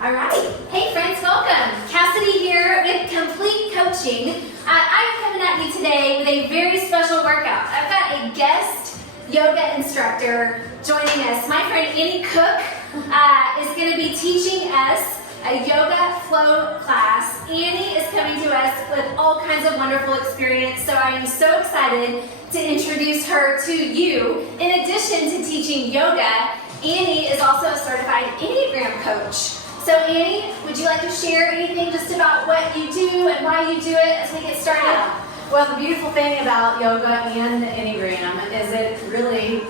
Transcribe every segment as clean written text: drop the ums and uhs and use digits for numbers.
All right. Hey friends, welcome. Cassidy here with Complete Coaching. I'm coming at you today with a very special workout. I've got a guest yoga instructor joining us. My friend Koch is going to be teaching us a yoga flow class. Annie is coming to us with all kinds of wonderful experience, so I am so excited to introduce her to you. In addition to teaching yoga, Annie is also a certified Enneagram coach. So Annie, would you like to share anything just about what you do and why you do it as we get started? Yeah. Well, the beautiful thing about yoga and the Enneagram is it really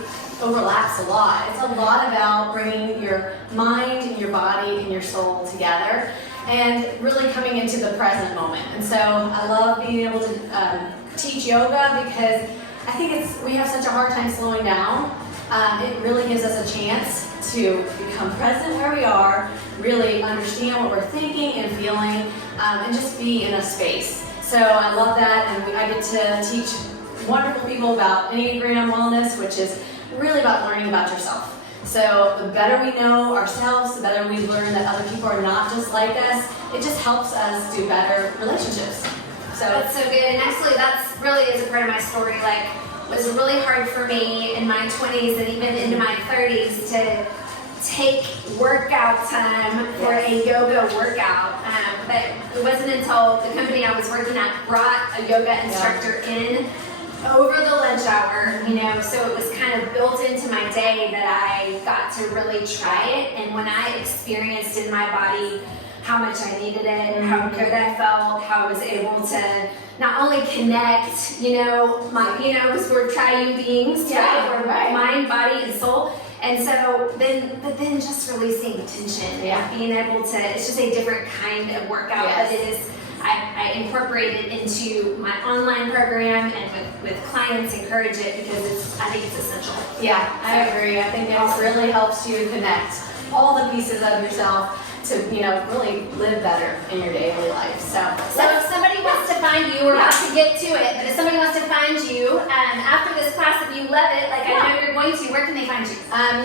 overlaps a lot. It's a lot about bringing your mind and your body and your soul together and really coming into the present moment. And so I love being able to teach yoga because I think we have such a hard time slowing down. It really gives us a chance to become present where we are, really understand what we're thinking and feeling, and just be in a space. So I love that, and I get to teach wonderful people about Enneagram wellness, which is really about learning about yourself. So the better we know ourselves, the better we learn that other people are not just like us, it just helps us do better relationships. So that's so good, and actually that's really is a part of my story. Like, it was really hard for me in my 20s and even into my 30s to take workout time for a yoga workout. But it wasn't until the company I was working at brought a yoga instructor in over the lunch hour, so it was kind of built into my day that I got to really try it. And when I experienced in my body how much I needed it, how good I felt, how I was able to not only connect, because we're triune beings, right? We're mind, body, and soul. And so then just releasing tension and being able to, it's just a different kind of workout, but it is, I incorporate it into my online program and with clients, encourage it because I think it's essential. Yeah, I agree. I think it really helps you connect all the pieces of yourself to, really live better in your daily life. So if somebody wants to find you, we're about to get to it, but if somebody wants to find you after this class, if you love it, like I know you're going to, where can they find you?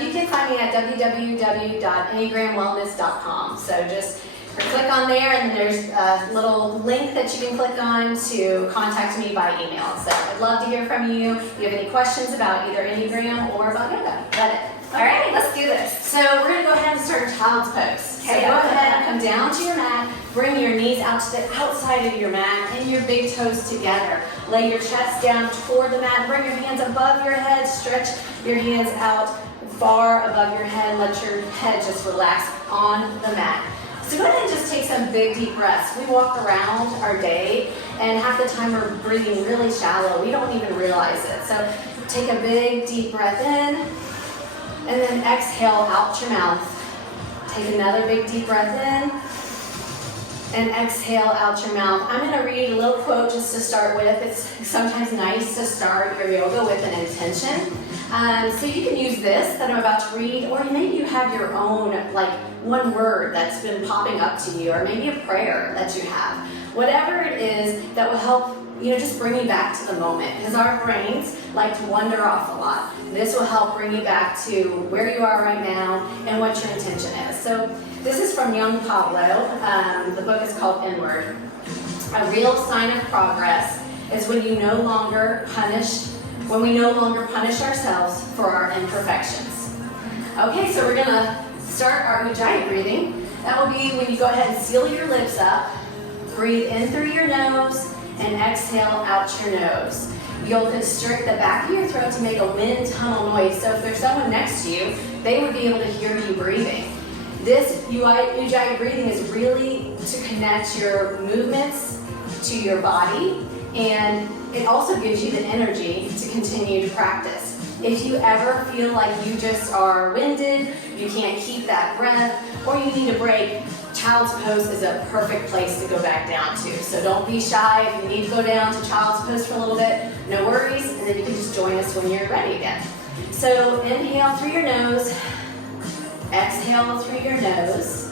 You can find me at www.enneagramwellness.com. So just click on there, and there's a little link that you can click on to contact me by email. So I'd love to hear from you. If you have any questions about either Enneagram or about yoga, let it. All right, let's do this. So we're going to go ahead and start child's pose. So go ahead and come down to your mat, bring your knees out to the outside of your mat and your big toes together. Lay your chest down toward the mat, bring your hands above your head, stretch your hands out far above your head, let your head just relax on the mat. So go ahead and just take some big deep breaths. We walk around our day and half the time we're breathing really shallow. We don't even realize it. So take a big deep breath in. And then exhale out your mouth. Take another big deep breath in. And exhale out your mouth. I'm going to read a little quote just to start with. It's sometimes nice to start your yoga with an intention. So you can use this that I'm about to read, or maybe you have your own, like one word that's been popping up to you, or maybe a prayer that you have. Whatever it is that will help just bring you back to the moment, because our brains like to wander off a lot. This will help bring you back to where you are right now and what your intention is. So this is from young Pablo. The book is called Inward. A real sign of progress is when we no longer punish ourselves for our imperfections. Okay, so we're gonna start our Ujjayi breathing. That will be when you go ahead and seal your lips up, breathe in through your nose, and exhale out your nose. You'll constrict the back of your throat to make a wind tunnel noise. So if there's someone next to you, they would be able to hear you breathing. This Ujjayi breathing is really to connect your movements to your body, and it also gives you the energy to continue to practice. If you ever feel like you just are winded, you can't keep that breath, or you need a break, child's pose is a perfect place to go back down to. So don't be shy. If you need to go down to child's pose for a little bit, no worries, and then you can just join us when you're ready again. So inhale through your nose, exhale through your nose,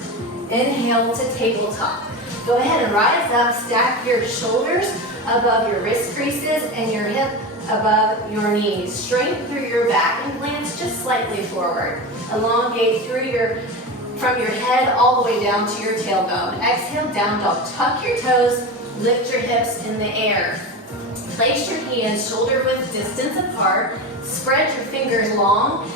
inhale to tabletop. Go ahead and rise up, stack your shoulders above your wrist creases and your hip above your knees. Straighten through your back and glance just slightly forward. Elongate through your from your head all the way down to your tailbone. Exhale, down dog. Tuck your toes, lift your hips in the air. Place your hands shoulder width distance apart. Spread your fingers long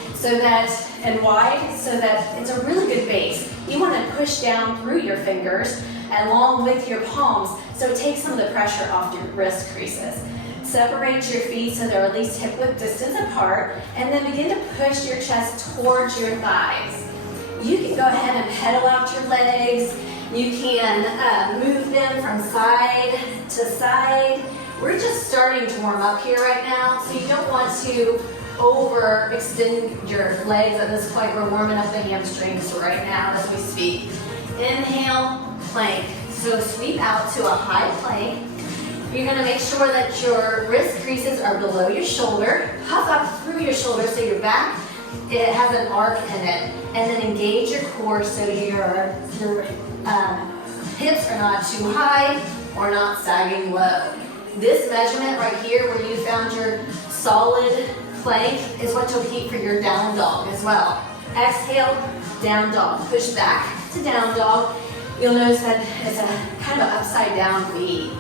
and wide so that it's a really good base. You want to push down through your fingers along with your palms so it takes some of the pressure off your wrist creases. Separate your feet so they're at least hip width distance apart, and then begin to push your chest towards your thighs. You can go ahead and pedal out your legs. You can move them from side to side. We're just starting to warm up here right now, so you don't want to overextend your legs at this point. We're warming up the hamstrings right now as we speak. Inhale, plank. So sweep out to a high plank. You're gonna make sure that your wrist creases are below your shoulder. Puff up through your shoulder so your back, it has an arc in it. And then engage your core so your hips are not too high or not sagging low. This measurement right here where you found your solid plank is what you'll keep for your down dog as well. Exhale, down dog. Push back to down dog. You'll notice that it's a kind of upside down V.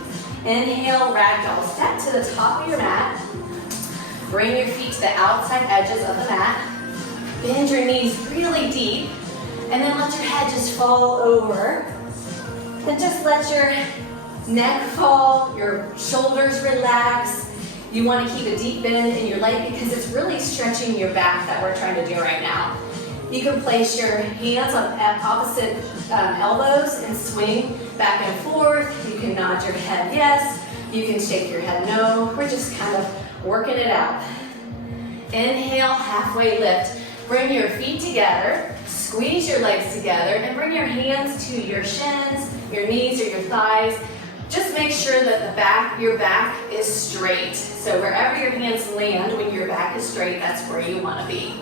Inhale, ragdoll. Step to the top of your mat. Bring your feet to the outside edges of the mat. Bend your knees really deep. And then let your head just fall over. And just let your neck fall, your shoulders relax. You want to keep a deep bend in your leg because it's really stretching your back that we're trying to do right now. You can place your hands on opposite elbows and swing back and forth. You can nod your head yes. You can shake your head no. We're just kind of working it out. Inhale, halfway lift. Bring your feet together. Squeeze your legs together and bring your hands to your shins, your knees, or your thighs. Just make sure that your back is straight. So wherever your hands land when your back is straight, that's where you want to be.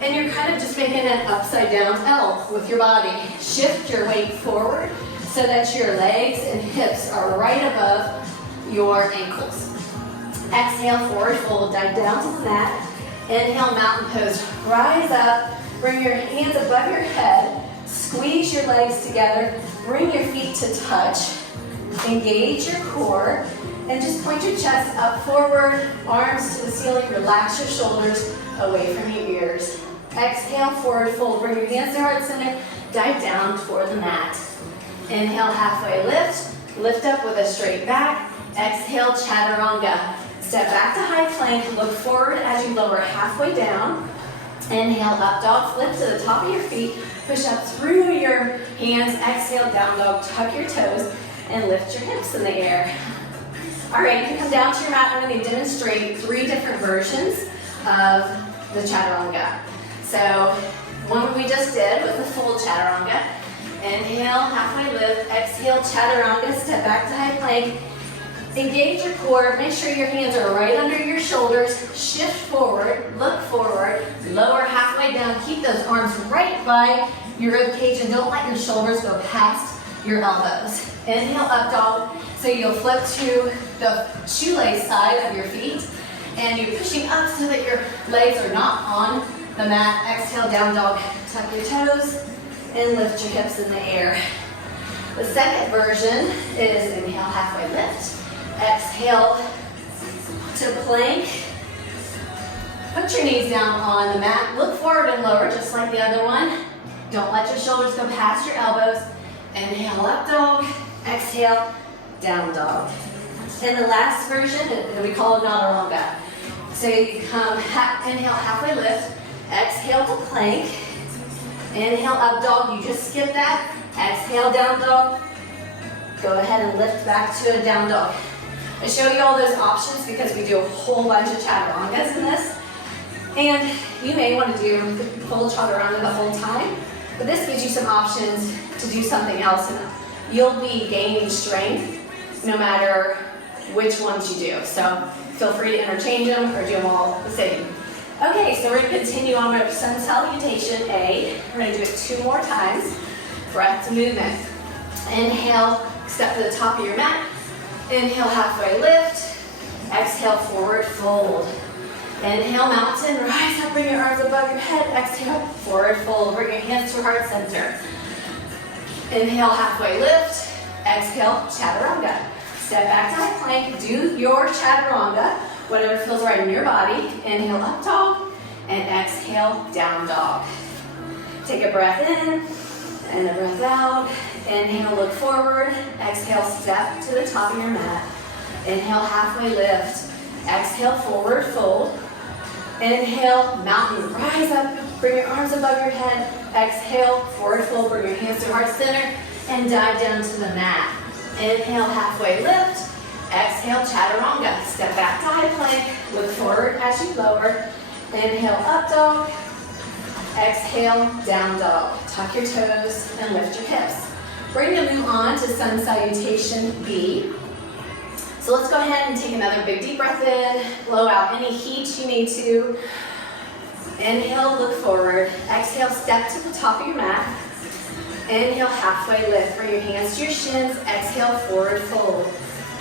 And you're kind of just making an upside down L with your body. Shift your weight forward so that your legs and hips are right above your ankles. Exhale, forward fold, dive down to the mat. Inhale, mountain pose. Rise up, bring your hands above your head, squeeze your legs together, bring your feet to touch. Engage your core and just point your chest up forward, arms to the ceiling, relax your shoulders away from your ears. Exhale, forward fold, bring your hands to heart center, dive down toward the mat. Inhale, halfway lift up with a straight back. Exhale, chaturanga. Step back to high plank, look forward as you lower halfway down. Inhale, up dog, flip to the top of your feet, push up through your hands. Exhale, down dog, tuck your toes, and lift your hips in the air. All right, you can come down to your mat. I'm going to demonstrate 3 different versions of the chaturanga. So, one we just did was the full chaturanga. Inhale, halfway lift. Exhale, chaturanga. Step back to high plank. Engage your core. Make sure your hands are right under your shoulders. Shift forward, look forward, lower halfway down. Keep those arms right by your rib cage and don't let your shoulders go past your elbows. Inhale, up dog. So you'll flip to the shoelace side of your feet and you're pushing up so that your legs are not on the mat. Exhale, down dog. Tuck your toes and lift your hips in the air. The second version is inhale, halfway lift. Exhale to plank. Put your knees down on the mat. Look forward and lower just like the other one. Don't let your shoulders go past your elbows. Inhale, up dog. Exhale, down dog. And the last version, we call it chaturanga. So you come, inhale, halfway lift. Exhale to plank. Inhale, up dog. You just skip that. Exhale, down dog. Go ahead and lift back to a down dog. I show you all those options because we do a whole bunch of chaturangas in this. And you may want to do the full chaturanga the whole time, but this gives you some options to do something else and you'll be gaining strength no matter which ones you do. So feel free to interchange them or do them all the same. Okay, so we're going to continue on with sun salutation A. We're going to do it 2 more times. Breath to movement. Inhale, step to the top of your mat. Inhale, halfway lift. Exhale, forward fold. Inhale, mountain, rise up, bring your arms above your head. Exhale, forward fold, bring your hands to heart center. Inhale, halfway lift. Exhale, chaturanga. Step back to high plank, do your chaturanga, whatever feels right in your body. Inhale, up dog, and exhale, down dog. Take a breath in, and a breath out. Inhale, look forward. Exhale, step to the top of your mat. Inhale, halfway lift. Exhale, forward fold. Inhale, mountain, rise up, bring your arms above your head. Exhale, forward fold, bring your hands to heart center, and dive down to the mat. Inhale, halfway lift. Exhale, chaturanga. Step back to high plank, look forward as you lower. Inhale, up dog. Exhale, down dog. Tuck your toes and lift your hips. We're going to move on to sun salutation B. So let's go ahead and take another big deep breath in. Blow out any heat you need to. Inhale, look forward. Exhale, step to the top of your mat. Inhale, halfway lift. Bring your hands to your shins. Exhale, forward fold.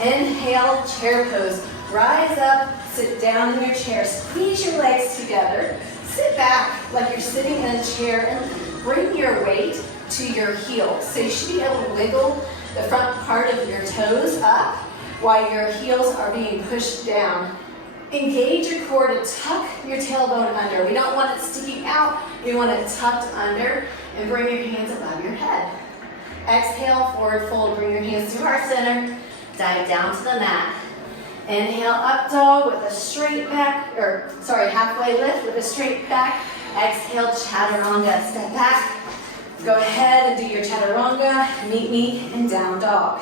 Inhale, chair pose. Rise up, sit down in your chair. Squeeze your legs together. Sit back like you're sitting in a chair and bring your weight to your heels. So you should be able to wiggle the front part of your toes up while your heels are being pushed down. Engage your core to tuck your tailbone under. We don't want it sticking out. We want it tucked under, and bring your hands above your head. Exhale, forward fold. Bring your hands to heart center. Dive down to the mat. Inhale, up dog with a straight back, halfway lift with a straight back. Exhale, chaturanga. Step back. Go ahead and do your chaturanga. Meet me in down dog.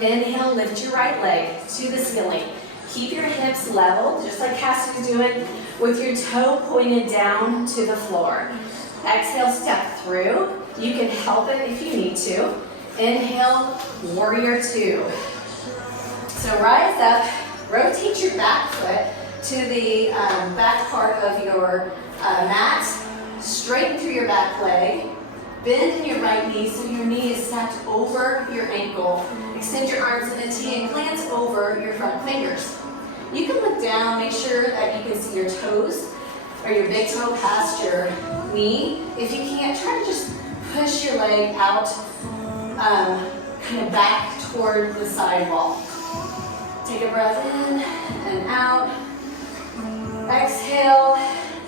Inhale, lift your right leg to the ceiling. Keep your hips level, just like Cassie was doing, with your toe pointed down to the floor. Exhale, step through. You can help it if you need to. Inhale, warrior two. So rise up, rotate your back foot to the back part of your mat. Straighten through your back leg. Bend in your right knee so your knee is stacked over your ankle. Extend your arms in a T and glance over your front fingers. You can look down, make sure that you can see your toes or your big toe past your knee. If you can't, try to just push your leg out, kind of back toward the sidewall. Take a breath in and out. Exhale,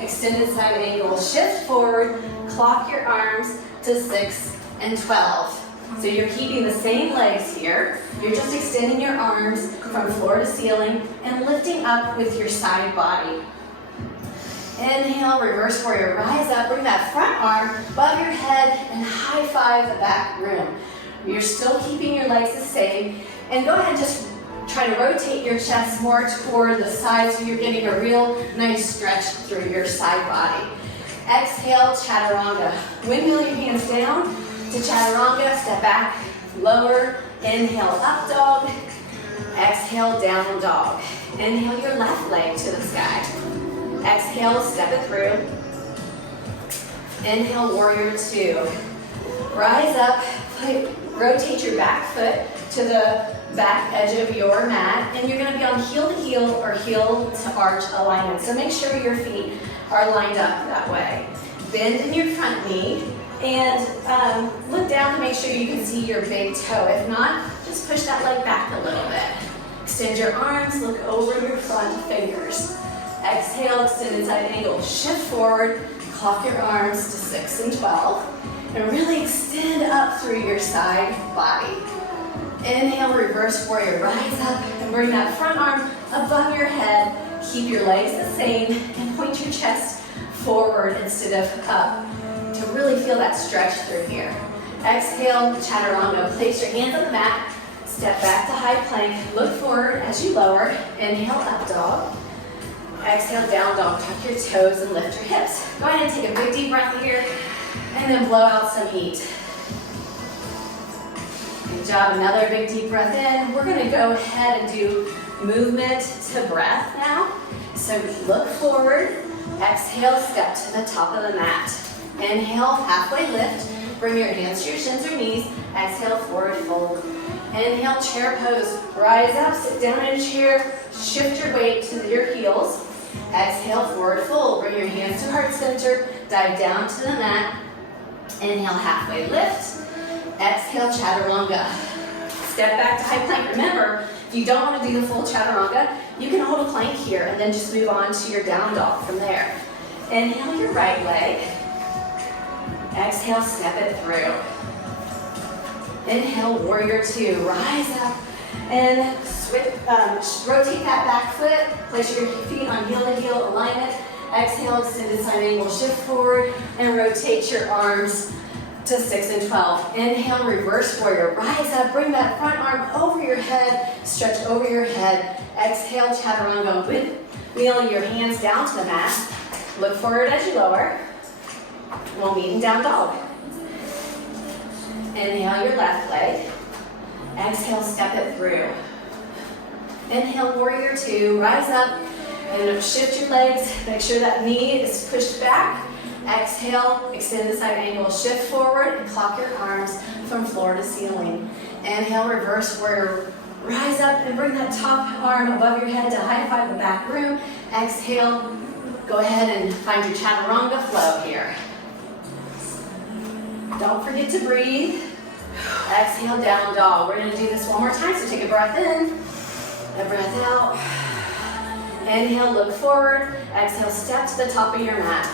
extended side angle. Shift forward, clock your arms to 6 and 12. So you're keeping the same legs here. You're just extending your arms from floor to ceiling and lifting up with your side body. Inhale, reverse warrior. Rise up, bring that front arm above your head and high five the back rim. You're still keeping your legs the same. And go ahead and just try to rotate your chest more toward the side so you're getting a real nice stretch through your side body. Exhale, chaturanga. Windmill your hands down to chaturanga. Step back, lower. Inhale, up dog. Exhale, down dog. Inhale your left leg to the sky. Exhale, step it through. Inhale, warrior two. Rise up, rotate your back foot to the back edge of your mat, and you're going to be on heel to heel or heel to arch alignment. So make sure your feet are lined up that way. Bend in your front knee and look down to make sure you can see your big toe. If not, just push that leg back a little bit. Extend your arms, look over your front fingers. Exhale, extended side angle. Shift forward, clock your arms to 6 and 12. And really extend up through your side body. Inhale, reverse warrior. Rise up and bring that front arm above your head. Keep your legs the same and point your chest forward instead of up to really feel that stretch through here. Exhale, chaturanga. Place your hands on the mat. Step back to high plank. Look forward as you lower. Inhale, up dog. Exhale, down dog. Tuck your toes and lift your hips. Go ahead and take a big deep breath here and then blow out some heat. Good job. Another big deep breath in. We're going to go ahead and do movement to breath now. So look forward. Exhale, step to the top of the mat. Inhale, halfway lift. Bring your hands to your shins or knees. Exhale, forward fold. Inhale, chair pose. Rise up, sit down in a chair. Shift your weight to your heels. Exhale, forward fold. Bring your hands to heart center. Dive down to the mat. Inhale, halfway lift. Exhale, chaturanga. Step back to high plank. Remember, if you don't want to do the full chaturanga, you can hold a plank here and then just move on to your down dog from there. Inhale your right leg. Exhale, step it through. Inhale, warrior two. Rise up and rotate that back foot. Place your feet on heel to heel alignment. Exhale, extended side angle, shift forward and rotate your arms to 6 and 12. Inhale, reverse warrior. Rise up, bring that front arm over your head, stretch over your head. Exhale, chaturanga. Wheel your hands down to the mat. Look forward as you lower. We'll meet in down dog. Inhale your left leg. Exhale, step it through. Inhale, warrior two. Rise up and shift your legs. Make sure that knee is pushed back. Exhale, extend the side angle, shift forward and clock your arms from floor to ceiling. Inhale, reverse warrior. Rise up and bring that top arm above your head to high five the back room. Exhale, go ahead and find your chaturanga flow here. Don't forget to breathe. Exhale, down dog. We're gonna do this one more time, so take a breath in, a breath out. Inhale, look forward. Exhale, step to the top of your mat.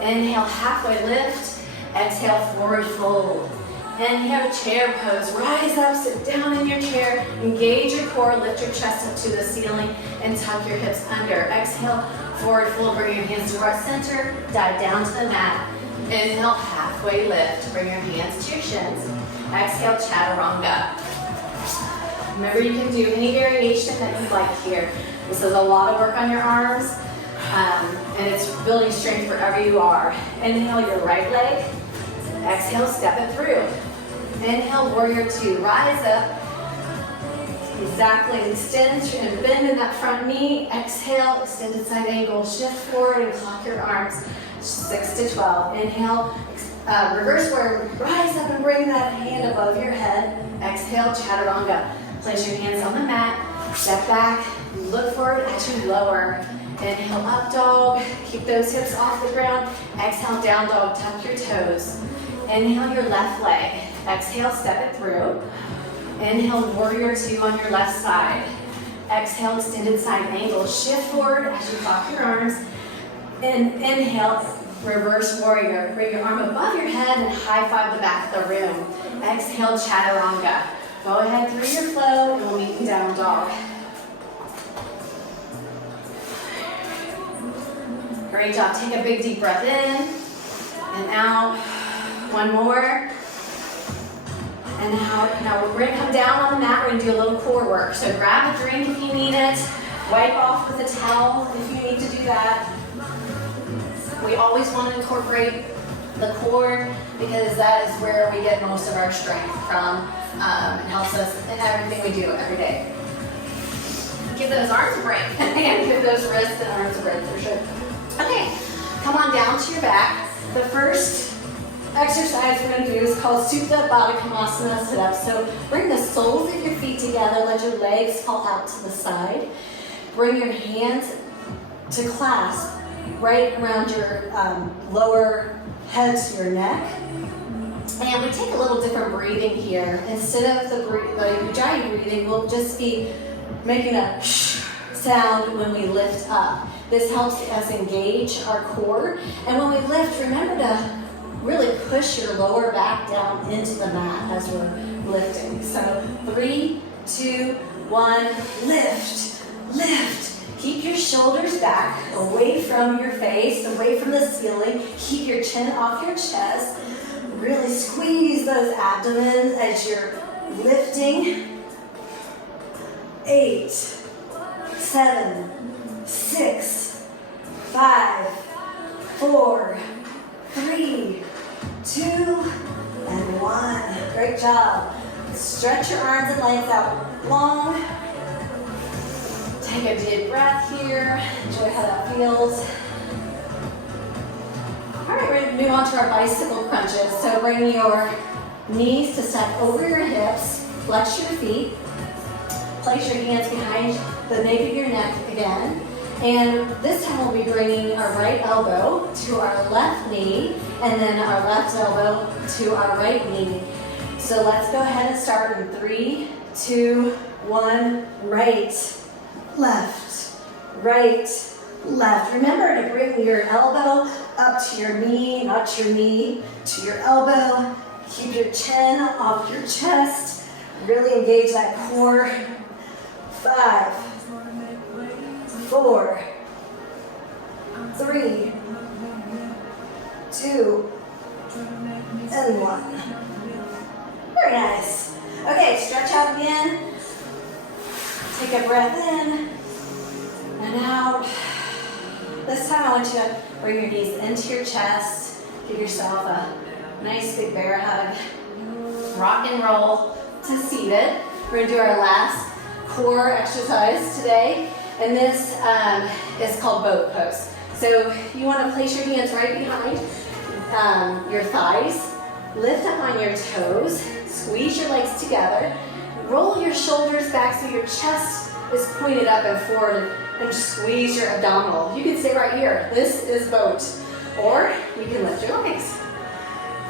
Inhale, halfway lift. Exhale, forward fold. Inhale, chair pose. Rise up, sit down in your chair. Engage your core, lift your chest up to the ceiling and tuck your hips under. Exhale, forward fold. Bring your hands to heart center. Dive down to the mat. Inhale, halfway lift. Bring your hands to your shins. Exhale, chaturanga. Remember, you can do any variation that you'd like here. This is a lot of work on your arms. And it's building strength wherever you are. Inhale your right leg. Exhale, step it through. Inhale, warrior two. Rise up. Exactly. Extend and bend in that front knee. Exhale, extended side angle. Shift forward and clock your arms. 6 to 12. Inhale, reverse warrior. Rise up and bring that hand above your head. Exhale, chaturanga. Place your hands on the mat. Step back. Look forward as you lower. Inhale, up dog. Keep those hips off the ground. Exhale, down dog. Tuck your toes. Inhale your left leg. Exhale, step it through. Inhale, warrior two on your left side. Exhale, extended side angle. Shift forward as you lock your arms. And inhale, reverse warrior. Bring your arm above your head and high five the back of the room. Exhale, chaturanga. Go ahead through your flow and we'll meet in down dog. Great job. Take a big deep breath in and out. One more. And now we're going to come down on the mat. We're going to do a little core work. So grab a drink if you need it. Wipe off with a towel if you need to do that. We always want to incorporate the core because that is where we get most of our strength from. It helps us in everything we do every day. Give those arms a break. And give those wrists and arms a break for sure. Okay, come on down to your back. The first exercise we're going to do is called Supta Baddha Komasana sit-up. So bring the soles of your feet together. Let your legs fall out to the side. Bring your hands to clasp right around your lower head to your neck. And we take a little different breathing here. Instead of the Ujjayi breathing, we'll just be making a sound when we lift up. This helps us engage our core. And when we lift, remember to really push your lower back down into the mat as we're lifting. So 3, 2, 1, lift, lift. Keep your shoulders back, away from your face, away from the ceiling. Keep your chin off your chest. Really squeeze those abdomens as you're lifting. 8, 7, 6, 5, 4, 3, 2, and 1. Great job. Stretch your arms and legs out long. Take a deep breath here. Enjoy how that feels. All right, we're going to move on to our bicycle crunches. So bring your knees to stack over your hips. Flex your feet. Place your hands behind the nape of your neck again. And this time we'll be bringing our right elbow to our left knee and then our left elbow to our right knee. So let's go ahead and start in 3, 2, 1, right, left, right, left. Remember to bring your elbow up to your knee, not your knee to your elbow. Keep your chin off your chest. Really engage that core. 5, 4, 3, 2, and 1. Very nice. Okay, stretch out again. Take a breath in and out. This time I want you to bring your knees into your chest. Give yourself a nice big bear hug. Rock and roll to seated. We're gonna do our last core exercise today, and this is called boat pose. So you want to place your hands right behind your thighs, lift up on your toes, squeeze your legs together, roll your shoulders back so your chest is pointed up and forward, and squeeze your abdominal. You can stay right here. This is boat. Or you can lift your legs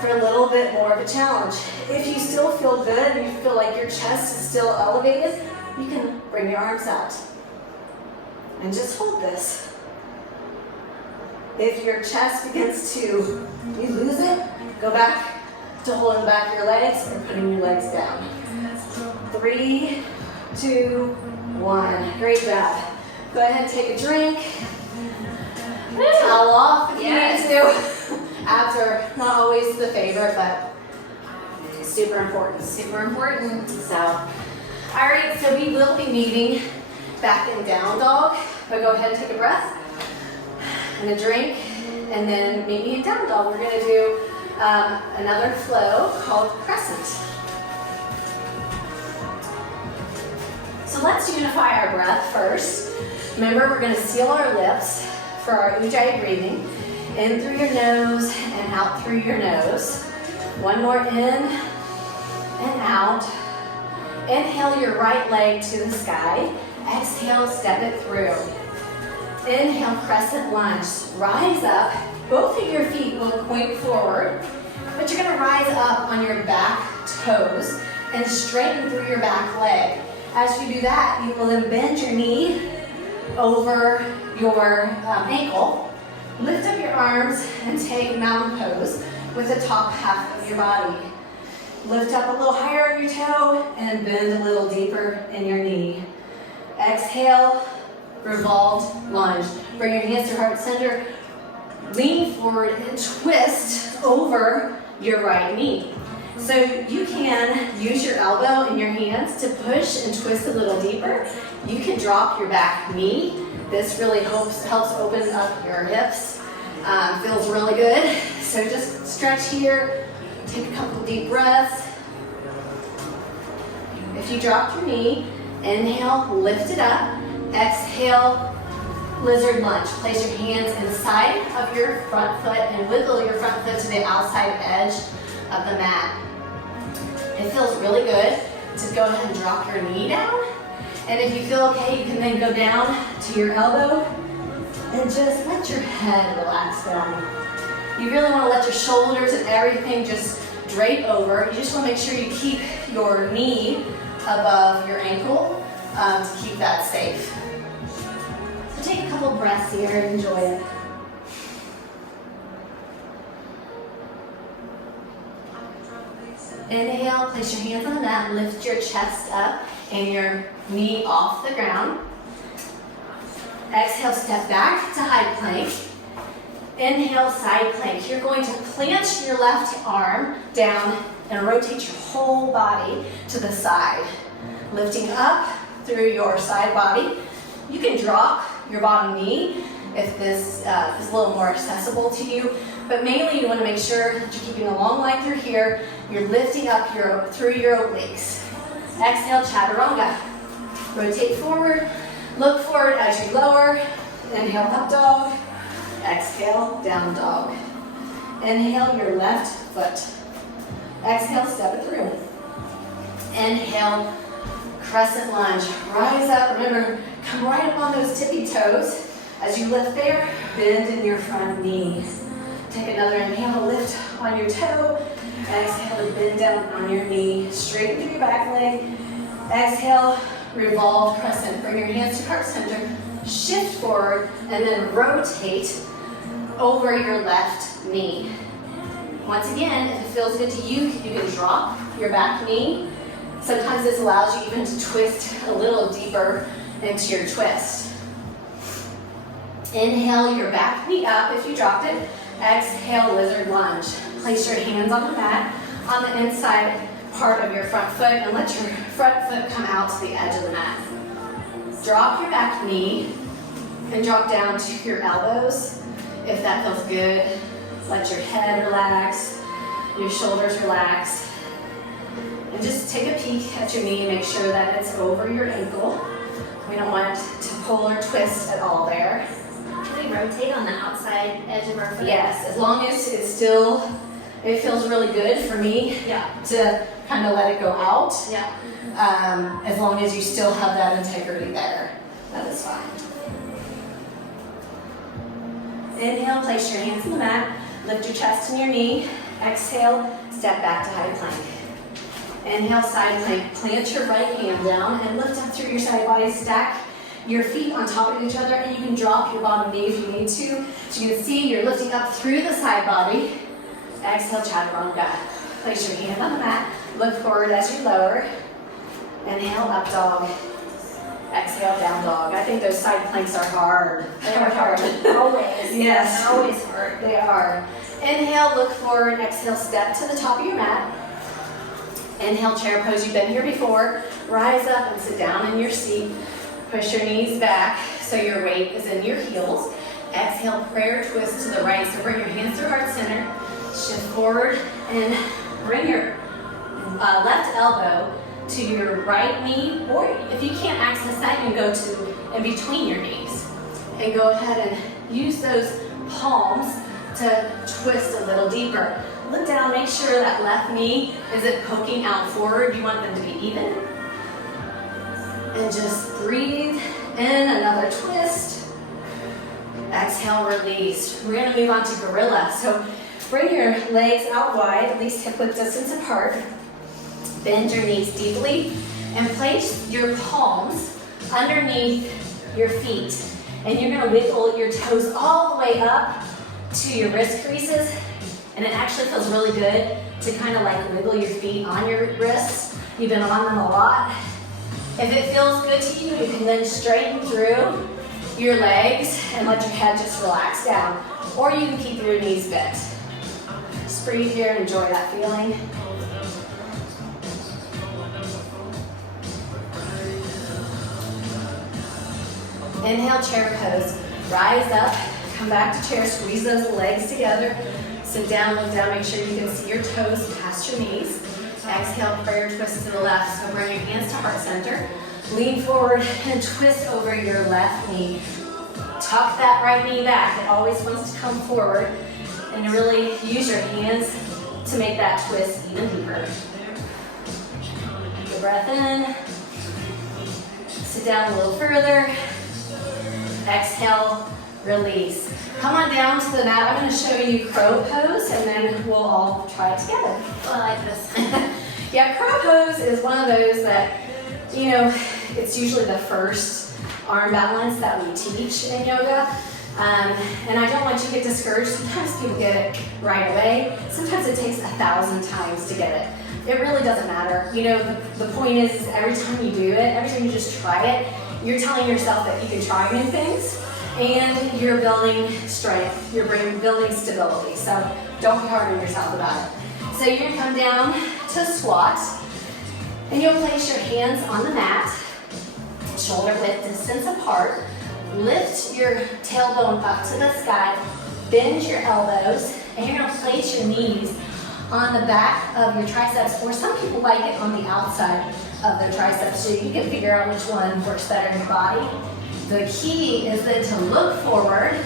for a little bit more of a challenge. If you still feel good, you feel like your chest is still elevated, you can bring your arms out and just hold this. If your chest begins to, you lose it, go back to holding back your legs or putting your legs down. 3, 2, 1. Great job. Go ahead and take a drink. Towel off if you need to. Abs are not always the favorite, but super important. Super important. So, all right, so we will be meeting back in down dog, but go ahead and take a breath and a drink, and then meet me in down dog. We're gonna do another flow called crescent. So let's unify our breath first. Remember, we're gonna seal our lips for our ujjayi breathing. In through your nose and out through your nose. One more in and out. Inhale your right leg to the sky. Exhale, step it through. Inhale, crescent lunge. Rise up. Both of your feet will point forward, but you're gonna rise up on your back toes and straighten through your back leg. As you do that, you will then bend your knee over your ankle. Lift up your arms and take mountain pose with the top half of your body. Lift up a little higher on your toe and bend a little deeper in your knee. Exhale, revolved lunge. Bring your hands to heart center. Lean forward and twist over your right knee. So you can use your elbow and your hands to push and twist a little deeper. You can drop your back knee. This really helps open up your hips. Feels really good. So just stretch here. Take a couple deep breaths. If you dropped your knee, inhale, lift it up. Exhale, lizard lunge. Place your hands inside of your front foot and wiggle your front foot to the outside edge of the mat. It feels really good to go ahead and drop your knee down. And if you feel okay, you can then go down to your elbow and just let your head relax down. You really want to let your shoulders and everything just drape over. You just want to make sure you keep your knee above your ankle to keep that safe. So take a couple breaths here and enjoy it. Inhale, place your hands on the mat, lift your chest up and your knee off the ground. Exhale, step back to high plank. Inhale, side plank. You're going to plant your left arm down and rotate your whole body to the side. Lifting up through your side body. You can drop your bottom knee if this is a little more accessible to you. But mainly you want to make sure that you're keeping a long line through here. You're lifting up through your obliques. Exhale, chaturanga. Rotate forward. Look forward as you lower. Inhale, up dog. Exhale, down dog. Inhale your left foot. Exhale, step it through. Inhale, crescent lunge. Rise up. Remember, come right up on those tippy toes. As you lift there, bend in your front knee. Take another inhale, lift on your toe. Exhale to bend down on your knee. Straighten through your back leg. Exhale, revolve crescent. Bring your hands to heart center. Shift forward and then rotate over your left knee. Once again, if it feels good to you, you can drop your back knee. Sometimes this allows you even to twist a little deeper into your twist. Inhale your back knee up if you dropped it. Exhale, lizard lunge. Place your hands on the mat on the inside part of your front foot and let your front foot come out to the edge of the mat. Drop your back knee and drop down to your elbows if that feels good. Let your head relax, your shoulders relax. And just take a peek at your knee and make sure that it's over your ankle. We don't want it to pull or twist at all there. Can we rotate on the outside edge of our foot? Yes, as long as it's still, it feels really good for me to kind of let it go out. Yeah. As long as you still have that integrity there, that is fine. Inhale, place your hands on the mat, lift your chest and your knee. Exhale, step back to high plank. Inhale, side plank. Plant your right hand down and lift up through your side body. Stack your feet on top of each other, and you can drop your bottom knee if you need to. So you can see you're lifting up through the side body. Exhale, chaturanga. Place your hand on the mat. Look forward as you lower. Inhale, up dog. Exhale, down dog. I think those side planks are hard. They are hard. Always. Yes. They're always hard. They are. Inhale, look forward. Exhale, step to the top of your mat. Inhale, chair pose. You've been here before. Rise up and sit down in your seat. Push your knees back so your weight is in your heels. Exhale, prayer twist to the right. So bring your hands to heart center. Shift forward and bring your left elbow to your right knee, or if you can't access that, you can go to in between your knees. And go ahead and use those palms to twist a little deeper. Look down, make sure that left knee isn't poking out forward. You want them to be even. And just breathe in, another twist. Exhale, release. We're gonna move on to gorilla. So bring your legs out wide, at least hip width distance apart. Bend your knees deeply and place your palms underneath your feet. And you're gonna wiggle your toes all the way up to your wrist creases. And it actually feels really good to kind of like wiggle your feet on your wrists. You've been on them a lot. If it feels good to you, you can then straighten through your legs and let your head just relax down. Or you can keep your knees bent. Just breathe here and enjoy that feeling. Inhale, chair pose. Rise up, come back to chair, squeeze those legs together. Sit down, look down, make sure you can see your toes past your knees. Exhale, prayer twist to the left. So bring your hands to heart center. Lean forward and twist over your left knee. Tuck that right knee back. It always wants to come forward. And you really use your hands to make that twist even deeper. Take a breath in. Sit down a little further. Exhale, release. Come on down to the mat. I'm going to show you crow pose, and then we'll all try it together. Oh, I like this. Yeah, crow pose is one of those that, you know, it's usually the first arm balance that we teach in yoga. And I don't want you to get discouraged. Sometimes people get it right away. Sometimes it takes 1,000 times to get it. It really doesn't matter. You know, the point is every time you do it, every time you just try it, you're telling yourself that you can try new things, and you're building strength, you're building stability. So don't be hard on yourself about it. So you're gonna come down to squat, and you'll place your hands on the mat, shoulder width distance apart. Lift your tailbone up to the sky, bend your elbows, and you're gonna place your knees on the back of your triceps, or some people like it on the outside of their triceps, so you can figure out which one works better in your body. The key is then to look forward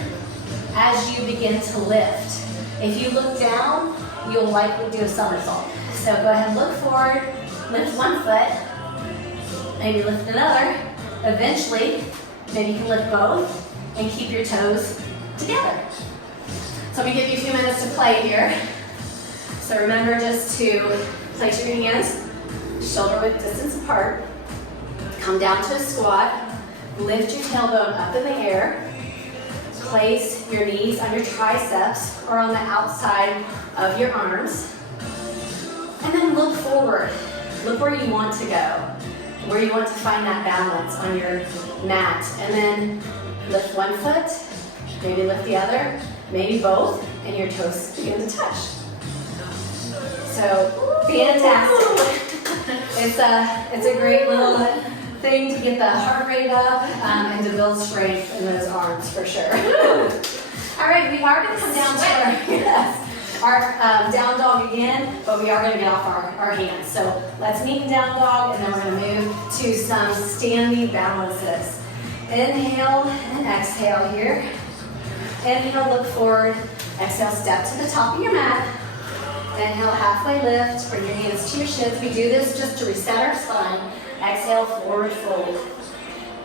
as you begin to lift. If you look down, you'll likely do a somersault. So go ahead and look forward, lift one foot, maybe lift another. Eventually, maybe you can lift both and keep your toes together. So I'm gonna give you a few minutes to play here. So remember just to place your hands shoulder width distance apart. Come down to a squat. Lift your tailbone up in the air. Place your knees on your triceps or on the outside of your arms. And then look forward. Look where you want to go, where you want to find that balance on your mat. And then lift one foot, maybe lift the other, maybe both, and your toes begin to touch. So, fantastic. It's a great little thing to get the heart rate up and to build strength in those arms for sure. All right, we are going to come down to our down dog again, but we are going to get off our hands. So let's meet in down dog, and then we're going to move to some standing balances. Inhale and exhale here. Inhale, look forward. Exhale, step to the top of your mat. Inhale, halfway lift. Bring your hands to your shins. We do this just to reset our spine. Exhale, forward fold.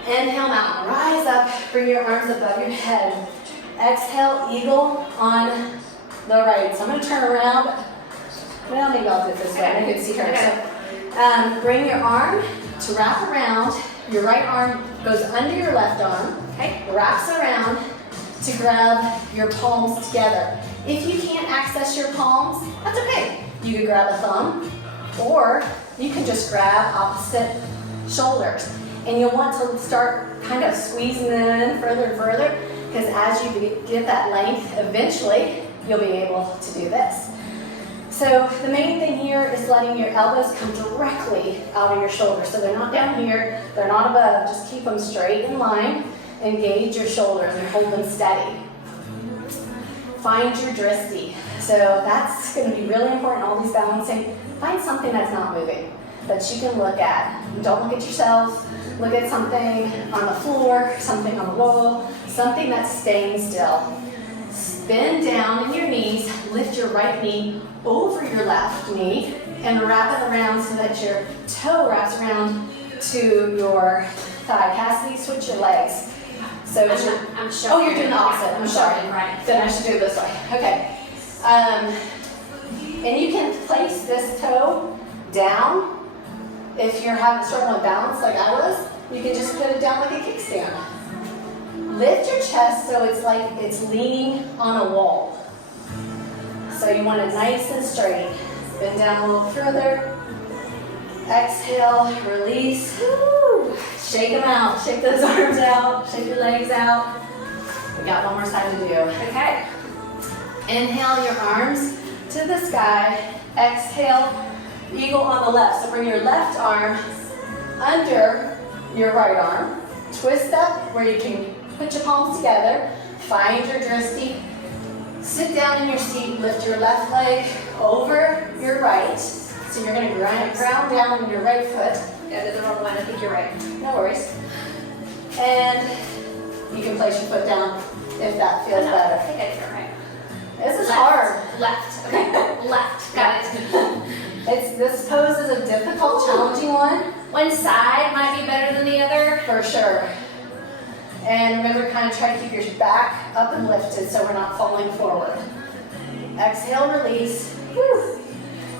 Inhale, mountain. Rise up. Bring your arms above your head. Exhale, eagle on the right. So I'm going to turn around. Well, maybe I'll do it this way. I can see her. So, bring your arm to wrap around. Your right arm goes under your left arm. Okay. Wraps around to grab your palms together. If you can't access your palms, that's okay. You could grab a thumb, or you can just grab opposite shoulders. And you'll want to start kind of squeezing them in further and further, because as you get that length, eventually you'll be able to do this. So the main thing here is letting your elbows come directly out of your shoulders. So they're not down here, they're not above. Just keep them straight in line. Engage your shoulders and hold them steady. Find your drishti. So that's going to be really important, all these balancing. Find something that's not moving, that you can look at. Don't look at yourself. Look at something on the floor, something on the wall, something that's staying still. Bend down in your knees. Lift your right knee over your left knee and wrap it around so that your toe wraps around to your thigh. Cassidy, switch your legs. So I'm showing. Oh, you're doing the opposite. I'm sorry. Right. Then I should do it this way. Okay. And you can place this toe down. If you're struggling with balance like I was, you can just put it down like a kickstand. Lift your chest so it's like it's leaning on a wall. So you want it nice and straight. Bend down a little further. Exhale, release. Woo. Shake them out. Shake those arms out. Shake your legs out. We got one more side to do. Okay. Inhale your arms to the sky. Exhale, eagle on the left. So bring your left arm under your right arm. Twist up where you can put your palms together. Find your drishti. Sit down in your seat. Lift your left leg over your right. So you're going to ground down on your right foot. Yeah, that's the wrong one. I think you're right. No worries. And you can place your foot down if that feels better. I think I did it right. This is hard. Left. Okay. Left. Got it. This pose is a difficult, challenging one. One side might be better than the other. For sure. And remember, kind of try to keep your back up and lifted so we're not falling forward. Exhale, release. Woo.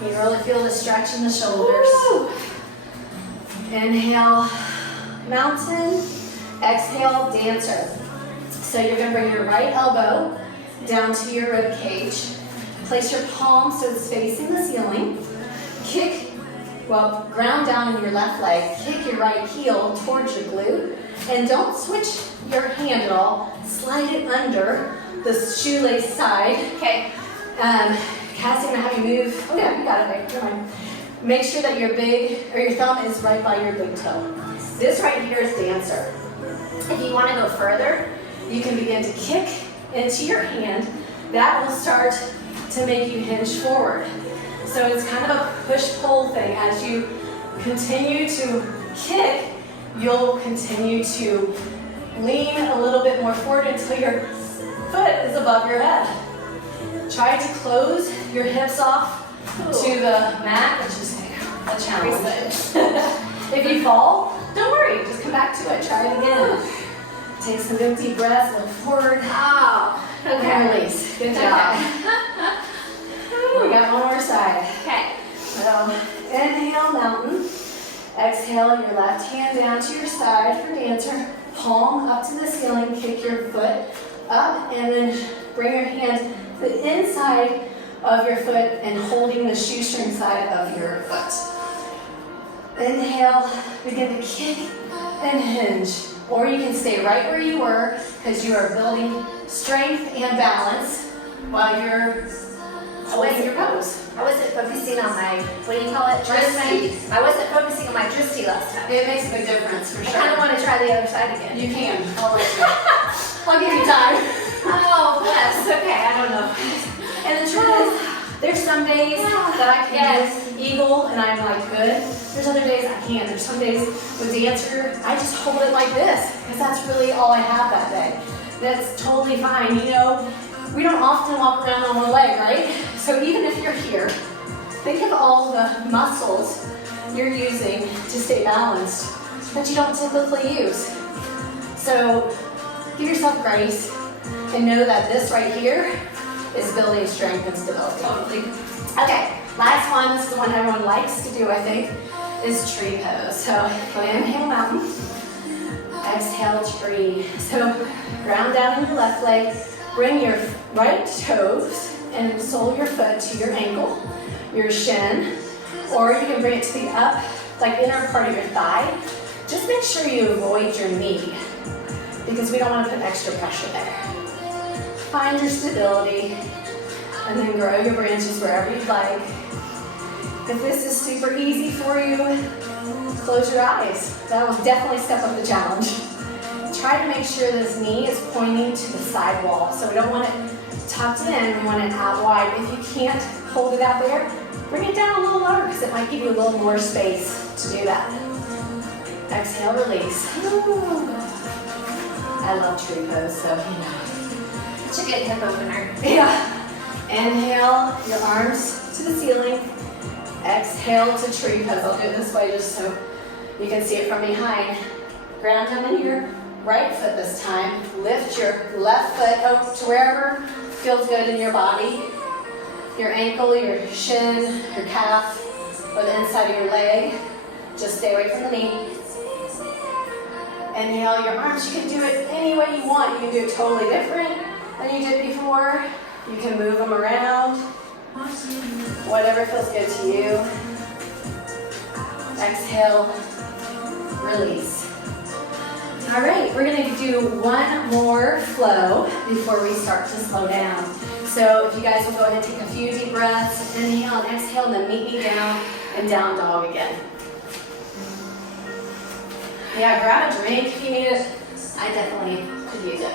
You really feel the stretch in the shoulders. Woo. Inhale, mountain. Exhale, dancer. So you're going to bring your right elbow down to your rib cage. Place your palm so it's facing the ceiling. Ground down in your left leg. Kick your right heel towards your glute. And don't switch your hand at all. Slide it under the shoelace side. Okay. Cassie's gonna have you move. Oh yeah, you got it right. Come on. Make sure that your thumb is right by your big toe. This right here is dancer. If you want to go further, you can begin to kick into your hand. That will start to make you hinge forward. So it's kind of a push-pull thing. As you continue to kick, you'll continue to lean a little bit more forward until your foot is above your head. Try to close your hips off to the mat, which is a challenge. If you fall, don't worry, just come back to it, try it again. Take some good deep breaths, look forward. Oh, okay. And release. Good job. We got one more side. Okay. So inhale, mountain. Exhale, your left hand down to your side for dancer. Palm up to the ceiling, kick your foot up, and then bring your hand to the inside of your foot and holding the shoestring side of your foot. Inhale, begin to kick and hinge. Or you can stay right where you were because you are building strength and balance while you're holding your pose. I wasn't focusing on my, what do you call it? Dristy. I wasn't focusing on my dristy last time. It makes a big difference for I kind of sure. want to try the other side again. You can. I'll let you. I'll give you time. Oh, bless. Okay, I don't know. And the truth is, there's some days that I can do eagle and I'm like good. There's other days I can't. There's some days with dancer, I just hold it like this because that's really all I have that day. That's totally fine. You know, we don't often walk around on one leg, right? So even if you're here, think of all the muscles you're using to stay balanced that you don't typically use. So give yourself grace and know that this right here is building strength and stability. Totally. Okay, last one, this is the one everyone likes to do, I think, is tree pose. So inhale, mountain. Exhale, tree. So ground down in your left leg. Bring your right toes and sole your foot to your ankle, your shin, or you can bring it to the up, like inner part of your thigh. Just make sure you avoid your knee because we don't want to put extra pressure there. Find your stability and then grow your branches wherever you'd like. If this is super easy for you, close your eyes. That will definitely step up the challenge. Try to make sure this knee is pointing to the side wall. So we don't want it tucked in, we want it out wide. If you can't hold it out there, bring it down a little lower because it might give you a little more space to do that. Exhale, release. I love tree pose, so you know. Such a good hip opener. Yeah. Inhale, your arms to the ceiling. Exhale to tree pose. I'll do it this way just so you can see it from behind. Ground down in your right foot this time. Lift your left foot up to wherever feels good in your body. Your ankle, your shin, your calf, or the inside of your leg. Just stay away from the knee. Inhale your arms. You can do it any way you want. You can do it totally different than you did before. You can move them around. Whatever feels good to you. Exhale, release. All right, we're gonna do one more flow before we start to slow down. So if you guys will go ahead and take a few deep breaths, inhale and exhale, and then meet me down and down dog again. Yeah, grab a drink if you need it. I definitely could use it.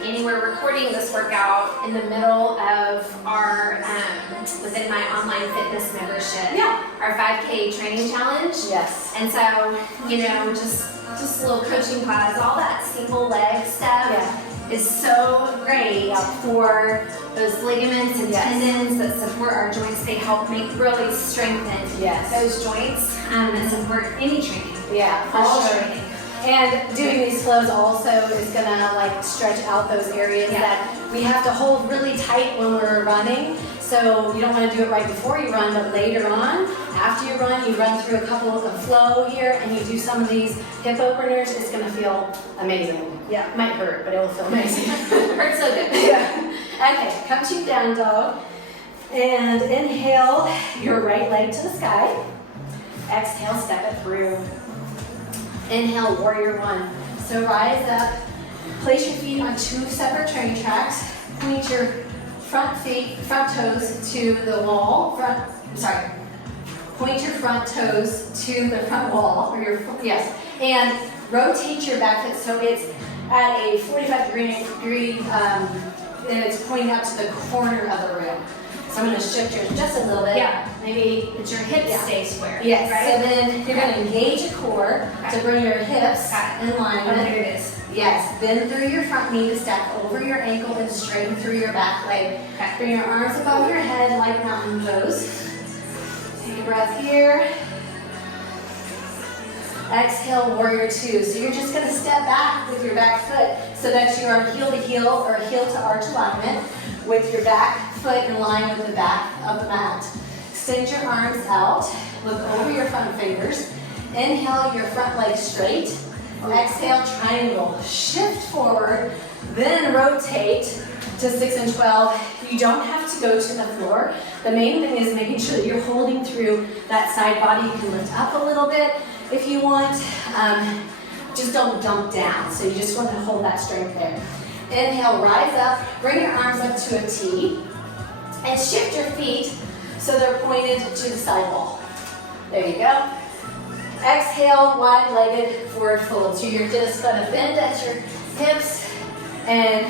Annie, we're recording this workout in the middle of our, within my online fitness membership. Yeah. Our 5K training challenge. Yes. And so, you know, just a little coaching class, all that single leg stuff is so great for those ligaments and tendons that support our joints. They help really strengthen those joints that support any training. Yeah, for all sure. training. And doing these flows also is gonna like stretch out those areas that we have to hold really tight when we're running. So you don't want to do it right before you run, but later on, after you run through a couple of the flow here, and you do some of these hip openers. It's gonna feel amazing. Yeah, it might hurt, but it will feel amazing. Hurts so good. Yeah. Okay, come to down dog, and inhale your right leg to the sky. Exhale, step it through. Inhale, warrior one. So rise up, place your feet on two separate training tracks. Point your front toes to the wall. Point your front toes to the front wall, or and rotate your back foot so it's at a 45 degree, and it's pointing out to the corner of the room. So So I'm gonna shift yours just a little bit. Yeah. Maybe. But your hips stay square. Yes. Right? So then you're gonna engage your core to bring your hips in Oh, alignment. there it is. Yes. Bend through your front knee to stack over your ankle and straighten through your back leg. Okay. Bring your arms above your head like mountain pose. Take a breath here. Exhale, warrior two. So you're just gonna step back with your back foot so that you are heel to heel or heel to arch alignment with your back foot in line with the back of the mat. Extend your arms out, look over your front fingers. Inhale, your front leg straight. Exhale, triangle. Shift forward, then rotate to 6 and 12. You don't have to go to the floor. The main thing is making sure that you're holding through that side body. You can lift up a little bit if you want. Just don't dump down. So you just want to hold that strength there. Inhale, rise up, bring your arms up to a T, and shift your feet so they're pointed to the side wall. There you go. Exhale, wide-legged forward fold. So you're just gonna bend at your hips and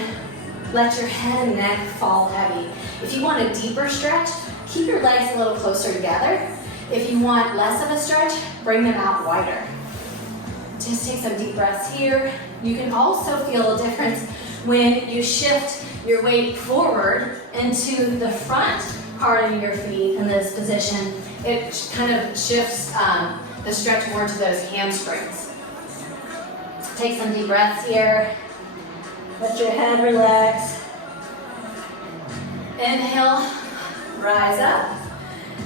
let your head and neck fall heavy. If you want a deeper stretch, keep your legs a little closer together. If you want less of a stretch, bring them out wider. Just take some deep breaths here. You can also feel a difference when you shift your weight forward into the front part of your feet in this position. It kind of shifts the stretch more to those hamstrings. Take some deep breaths here. Let your head relax. Inhale, rise up.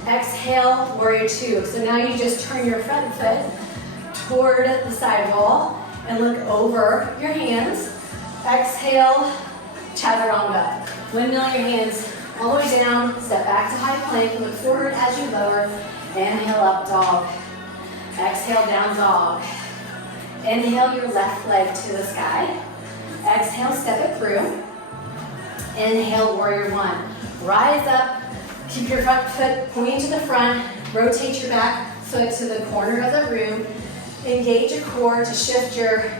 Exhale, warrior two. So now you just turn your front foot toward the side wall and look over your hands. Exhale, chaturanga. Windmill your hands all the way down, step back to high plank, look forward as you lower. Inhale, up dog. Exhale, down dog. Inhale your left leg to the sky. Exhale, step it through. Inhale, warrior one. Rise up, keep your front foot pointing to the front, rotate your back foot to the corner of the room, engage your core to shift your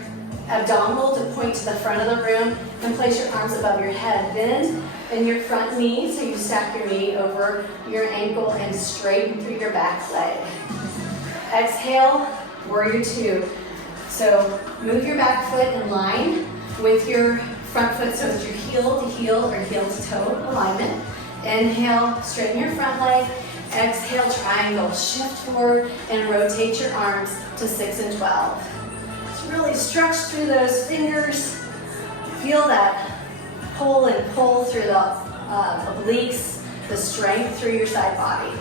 abdominal to point to the front of the room, and place your arms above your head. Bend in your front knee, so you stack your knee over your ankle and straighten through your back leg. Exhale, warrior two. So move your back foot in line with your front foot, so it's your heel to heel or heel to toe alignment. Inhale, straighten your front leg. Exhale, triangle. Shift forward and rotate your arms to 6 and 12. So really stretch through those fingers. Feel that pull and pull through the obliques, the strength through your side body.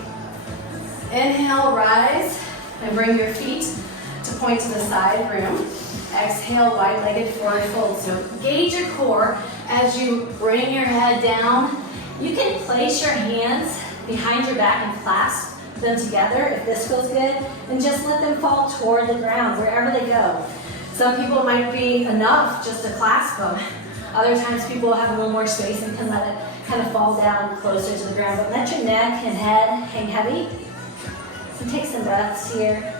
Inhale, rise, and bring your feet to point to the side room. Exhale, wide-legged forward fold. So engage your core as you bring your head down. You can place your hands behind your back and clasp them together if this feels good, and just let them fall toward the ground wherever they go. Some people might be enough just to clasp them. Other times people have a little more space and can let it kind of fall down closer to the ground. But let your neck and head hang heavy. So take some breaths here.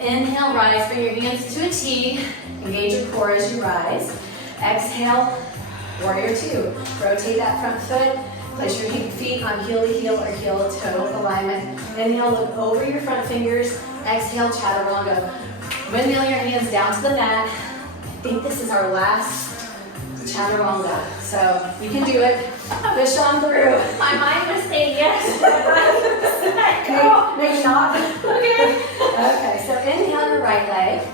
Inhale, rise, bring your hands to a T. Engage your core as you rise. Exhale, warrior two. Rotate that front foot. Place your feet on heel to heel or heel to toe alignment. Inhale, look over your front fingers. Exhale, chaturanga. Windmill your hands down to the mat. I think this is our last chaturanga. So you can do it. Push on through. My mind was saying yes. Maybe not. Okay. Okay, so inhale your right leg.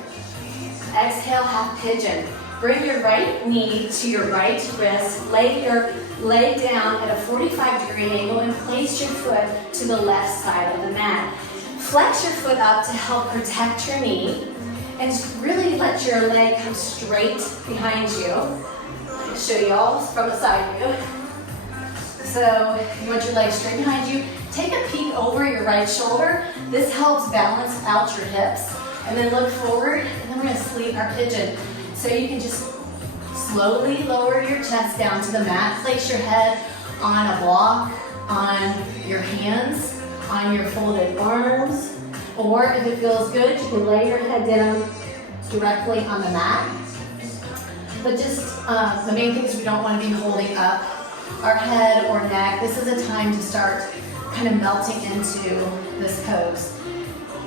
Exhale, half pigeon. Bring your right knee to your right wrist. Lay your leg down at a 45-degree angle and place your foot to the left side of the mat. Flex your foot up to help protect your knee. And really let your leg come straight behind you. I'll show you all from the side view. So you want your leg straight behind you. Take a peek over your right shoulder. This helps balance out your hips. And then look forward, and then we're gonna sleep our pigeon. So you can just slowly lower your chest down to the mat. Place your head on a block, on your hands, on your folded arms. Or if it feels good, you can lay your head down directly on the mat. But just the main thing is we don't want to be holding up our head or neck, this is a time to start kind of melting into this pose.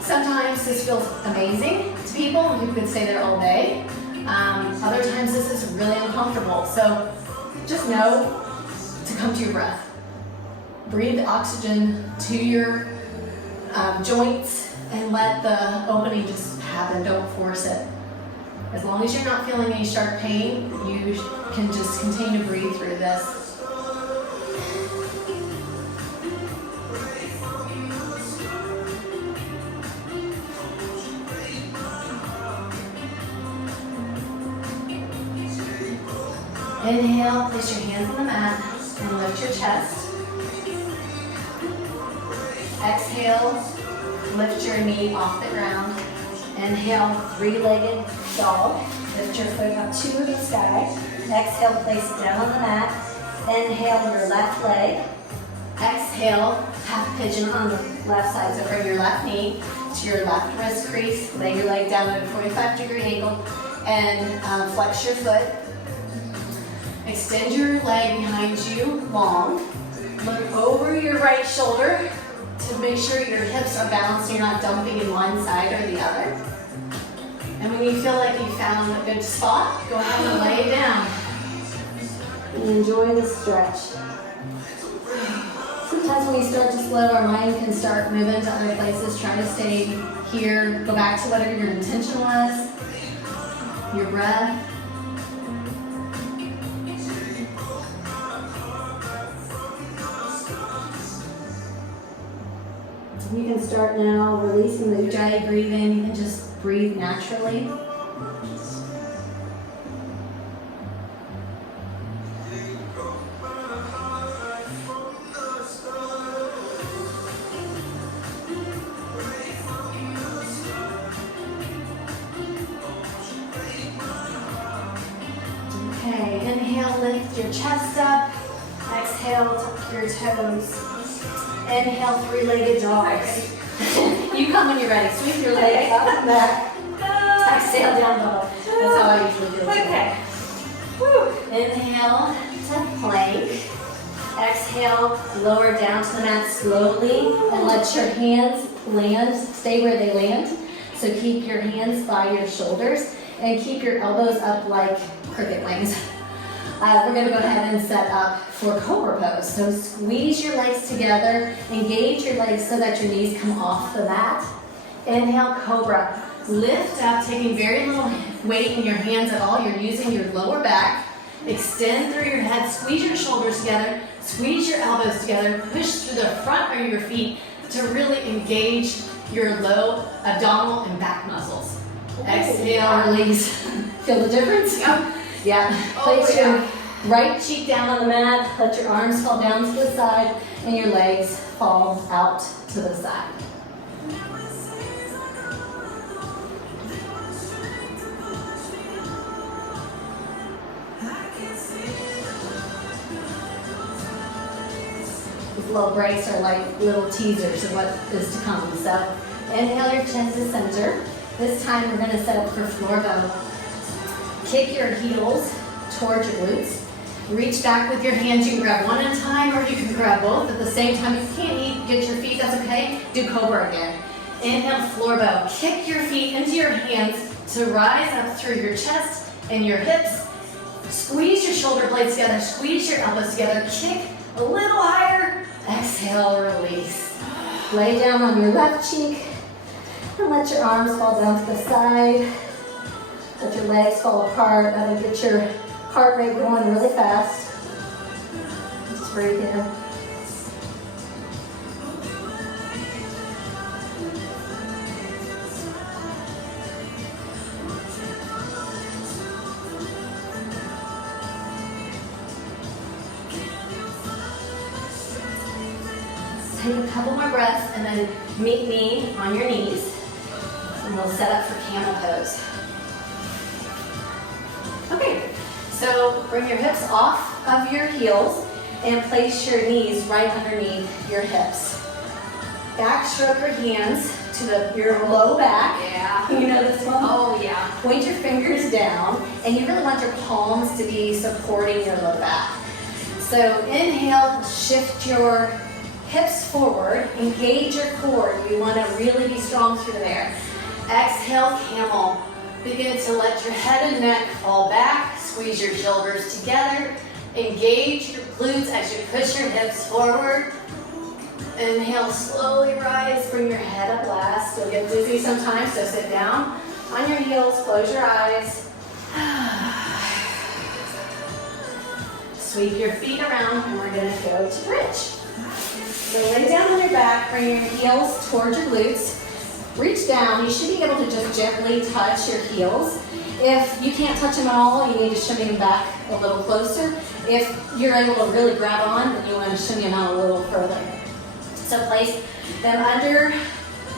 Sometimes this feels amazing to people, and you could stay there all day. Other times this is really uncomfortable. So just know to come to your breath. Breathe oxygen to your joints and let the opening just happen. Don't force it. As long as you're not feeling any sharp pain, you can just continue to breathe through this. Inhale, place your hands on the mat and lift your chest. Exhale, lift your knee off the ground. Inhale, three-legged dog. Lift your foot up to the sky. Exhale, place it down on the mat. Inhale, your left leg. Exhale, half pigeon on the left side. So bring your left knee to your left wrist crease. Lay your leg down at a 45-degree angle and flex your foot. Extend your leg behind you long. Look over your right shoulder to make sure your hips are balanced and you're not dumping in one side or the other. And when you feel like you found a good spot, go ahead and lay down. And enjoy the stretch. Sometimes when we start to slow, our mind can start moving to other places. Try to stay here. Go back to whatever your intention was. Your breath. You can start now releasing the Ujjayi breathing. You can just breathe naturally. Okay, inhale, lift your chest up. Exhale, tuck your toes. Inhale, three-legged dogs. You come when you're ready. Sweep your leg up and back. Exhale, down low. That's how I usually do it. Okay. Woo. Inhale to plank. Exhale, lower down to the mat slowly and let your hands land, stay where they land. So keep your hands by your shoulders and keep your elbows up like cricket wings. We're going to go ahead and set up for Cobra pose. So squeeze your legs together, engage your legs so that your knees come off the mat. Inhale, Cobra. Lift up, taking very little weight in your hands at all. You're using your lower back. Extend through your head, squeeze your shoulders together, squeeze your elbows together, push through the front of your feet to really engage your low abdominal and back muscles. Exhale, release. Feel the difference? Yep. Yeah. Place your right cheek down on the mat, let your arms fall down to the side, and your legs fall out to the side. These little breaks are like little teasers of what is to come. So inhale your chin to center. This time we're going to set up for floor bow. Kick your heels towards your glutes. Reach back with your hands. You can grab one at a time or you can grab both at the same time. If you can't get your feet, that's okay. Do Cobra again. Inhale, floor bow. Kick your feet into your hands to rise up through your chest and your hips. Squeeze your shoulder blades together. Squeeze your elbows together. Kick a little higher. Exhale, release. Lay down on your left cheek and let your arms fall down to the side. Let your legs fall apart. That'll get your heart rate going really fast. Just breathe in. Take a couple more breaths and then meet me on your knees. And we'll set up for camel pose. Okay, so bring your hips off of your heels and place your knees right underneath your hips. Backstroke your hands to your low back. Yeah. You know this one? Oh, yeah. Point your fingers down, and you really want your palms to be supporting your low back. So inhale, shift your hips forward, engage your core. You want to really be strong through there. Exhale, camel. Begin to let your head and neck fall back. Squeeze your shoulders together. Engage your glutes as you push your hips forward. Inhale, slowly rise. Bring your head up last. You'll get dizzy sometimes, so sit down on your heels. Close your eyes. Sweep your feet around, and we're going to go to bridge. So lay down on your back. Bring your heels towards your glutes. Reach down. You should be able to just gently touch your heels. If you can't touch them at all, you need to shimmy them back a little closer. If you're able to really grab on, then you want to shimmy them out a little further. So place them under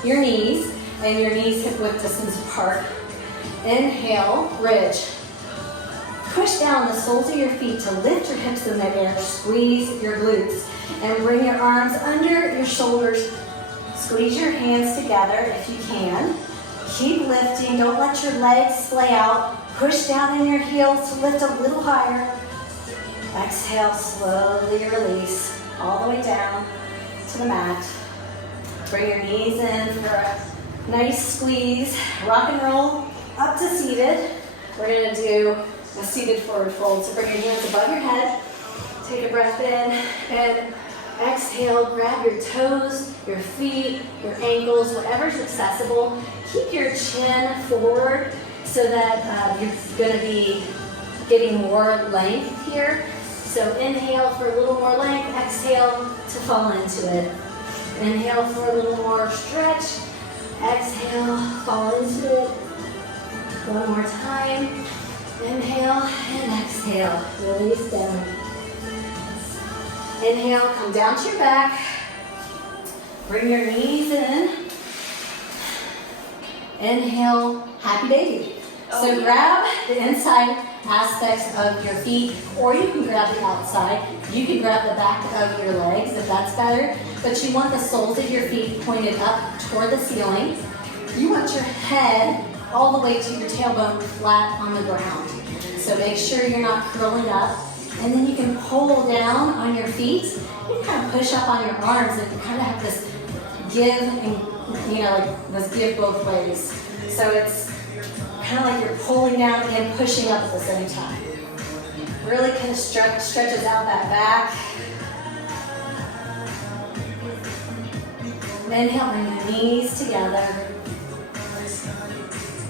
your knees and your knees hip width distance apart. Inhale, bridge. Push down the soles of your feet to lift your hips in midair. Squeeze your glutes and bring your arms under your shoulders. Squeeze your hands together if you can. Keep lifting. Don't let your legs splay out. Push down in your heels to lift a little higher. Exhale, slowly release all the way down to the mat. Bring your knees in for a nice squeeze. Rock and roll up to seated. We're going to do a seated forward fold. So bring your hands above your head. Take a breath in and exhale. Grab your toes, your feet, your ankles, whatever's accessible. Keep your chin forward so that you're going to be getting more length here. So inhale for a little more length. Exhale to fall into it. Inhale for a little more stretch. Exhale, fall into it. One more time. Inhale and exhale. Release down. Inhale, come down to your back. Bring your knees in. Inhale, happy baby. So grab the inside aspects of your feet, or you can grab the outside. You can grab the back of your legs if that's better, but you want the soles of your feet pointed up toward the ceiling. You want your head all the way to your tailbone flat on the ground. So make sure you're not curling up. And then you can pull down on your feet. You can kind of push up on your arms and you kind of have this give and, like this give both ways. So it's kind of like you're pulling down and pushing up at the same time. Really kind of stretches out that back. Inhale, bring your knees together.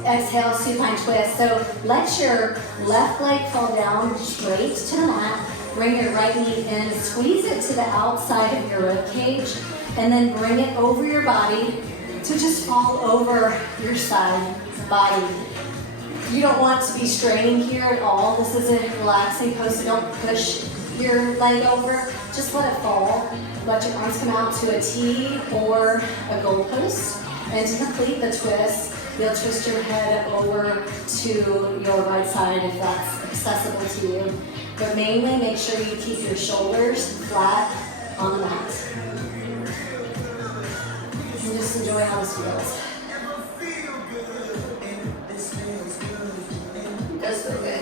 Exhale, supine twist. So let your left leg fall down straight to the mat. Bring your right knee in, squeeze it to the outside of your rib cage, and then bring it over your body to just fall over your side body. You don't want to be straining here at all. This is a relaxing pose, so don't push your leg over. Just let it fall. Let your arms come out to a T or a goalpost. And to complete the twist, you'll twist your head over to your right side if that's accessible to you. But mainly make sure you keep your shoulders flat on the mat. And just enjoy how this feels. It does feel good.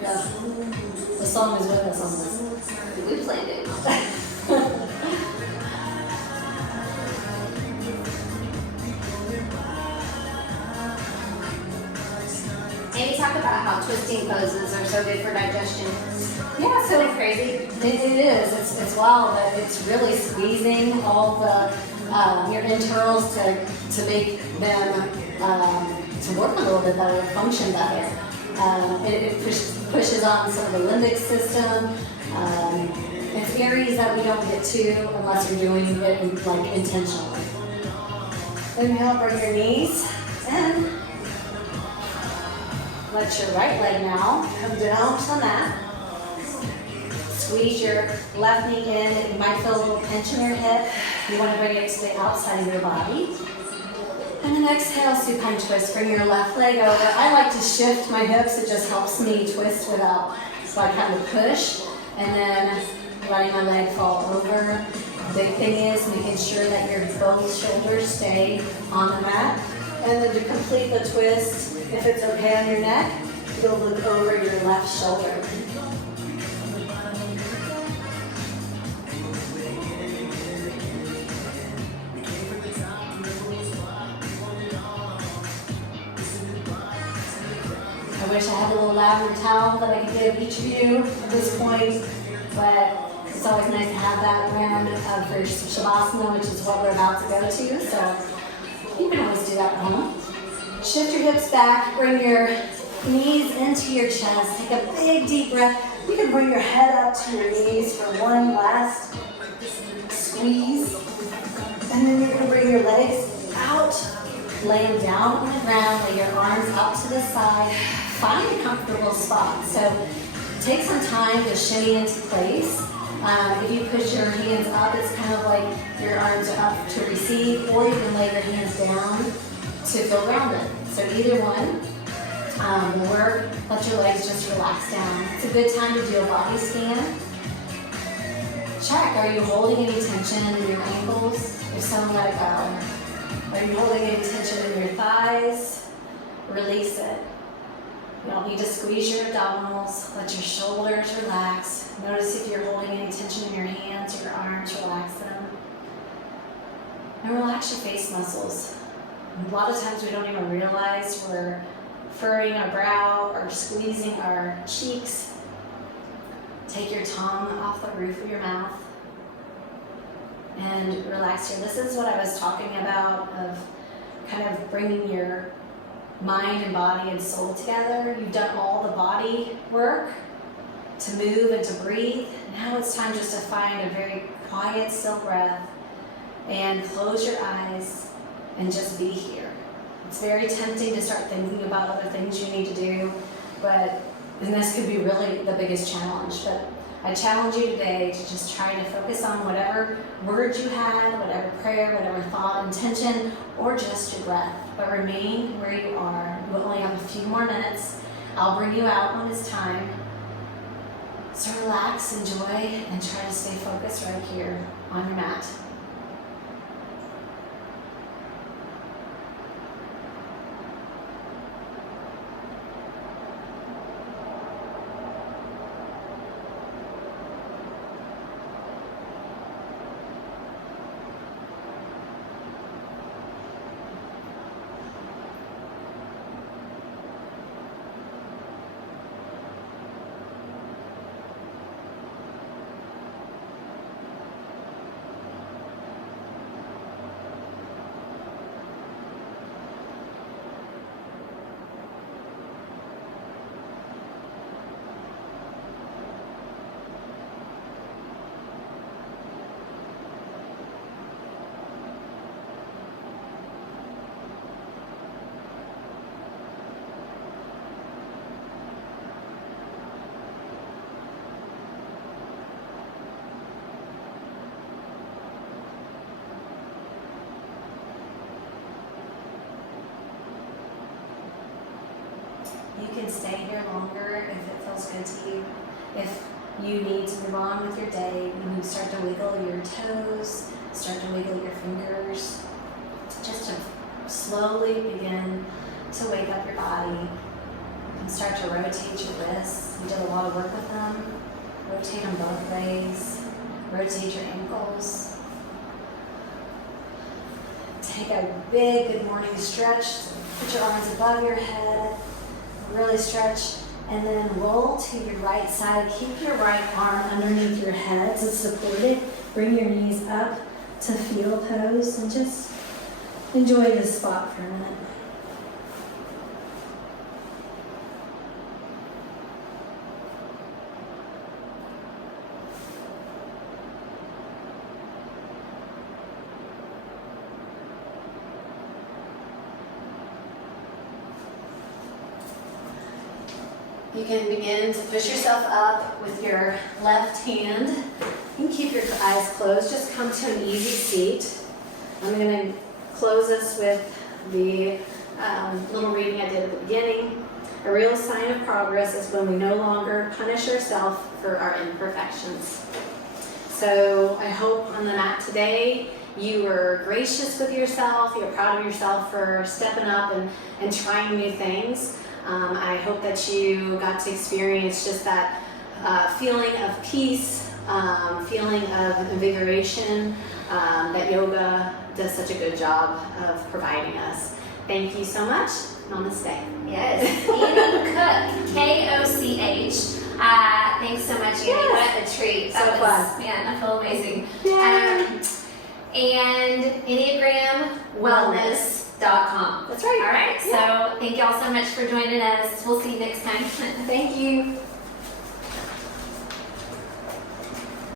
Yeah. The song is with us on this. We played it. Amy talked about how twisting poses are so good for digestion. Yeah, so Isn't it crazy? it is. It's wild, but it's really squeezing all the your internals to make them to work a little bit better, function better. It pushes on some of the limbic system. It's areas that we don't get to unless you're doing it intentionally. Inhale, bring your knees in. Let your right leg now come down to the mat. Squeeze your left knee in. You might feel a little pinch in your hip. You want to bring it to the outside of your body. And then exhale, supine twist. Bring your left leg over. I like to shift my hips. It just helps me twist without, so I kind of push. And then letting my leg fall over. The big thing is making sure that your both shoulders stay on the mat. And then to complete the twist, if it's okay on your neck, you'll look over your left shoulder. wish I had a little lavender towel that I could give each of you at this point, but it's always nice to have that around for Shavasana, which is what we're about to go to, so you can always do that at home. Shift your hips back, bring your knees into your chest, take a big deep breath. You can bring your head up to your knees for one last squeeze, and then you're going to bring your legs out, lay them down on the ground, lay your arms out to the side, find a comfortable spot. So take some time to shimmy into place. If you push your hands up, it's kind of like your arms are up to receive, or you can lay your hands down to feel grounded. So either one will work. Let your legs just relax down. It's a good time to do a body scan. Check, are you holding any tension in your ankles? If so, let it go. Are you holding any tension in your thighs? Release it. You don't need to squeeze your abdominals. Let your shoulders relax. Notice if you're holding any tension in your hands or your arms, relax them. And relax your face muscles. A lot of times we don't even realize we're furrowing our brow or squeezing our cheeks. Take your tongue off the roof of your mouth and relax here. This is what I was talking about, of kind of bringing your mind and body and soul together. You've done all the body work to move and to breathe. Now it's time just to find a very quiet, still breath and close your eyes and just be here. It's very tempting to start thinking about other things you need to do, and this could be really the biggest challenge. But I challenge you today to just try to focus on whatever words you had, whatever prayer, whatever thought, intention, or just your breath. But remain where you are. We'll only have a few more minutes. I'll bring you out when it's time. So relax, enjoy, and try to stay focused right here on your mat. You can stay here longer if it feels good to you. If you need to move on with your day, when you start to wiggle your toes, start to wiggle your fingers, just to slowly begin to wake up your body. You can start to rotate your wrists. We did a lot of work with them. Rotate them both ways. Rotate your ankles. Take a big good morning stretch. Put your arms above your head. Really stretch, and then roll to your right side. Keep your right arm underneath your head to support it. Bring your knees up to fetal pose and just enjoy this spot for a minute. You can begin to push yourself up with your left hand. You can keep your eyes closed. Just come to an easy seat. I'm going to close this with the little reading I did at the beginning. A real sign of progress is when we no longer punish ourselves for our imperfections. So I hope on the mat today you were gracious with yourself. You're proud of yourself for stepping up and trying new things. I hope that you got to experience just that feeling of peace, feeling of invigoration that yoga does such a good job of providing us. Thank you so much. Namaste. Yes, eating Koch. Koch. Thanks so much, Annie. Yes. What a treat. So That was fun. Man, I feel amazing. Yay. And EnneagramWellness.com. That's right. All right. So thank y'all so much for joining us. We'll see you next time. Thank you.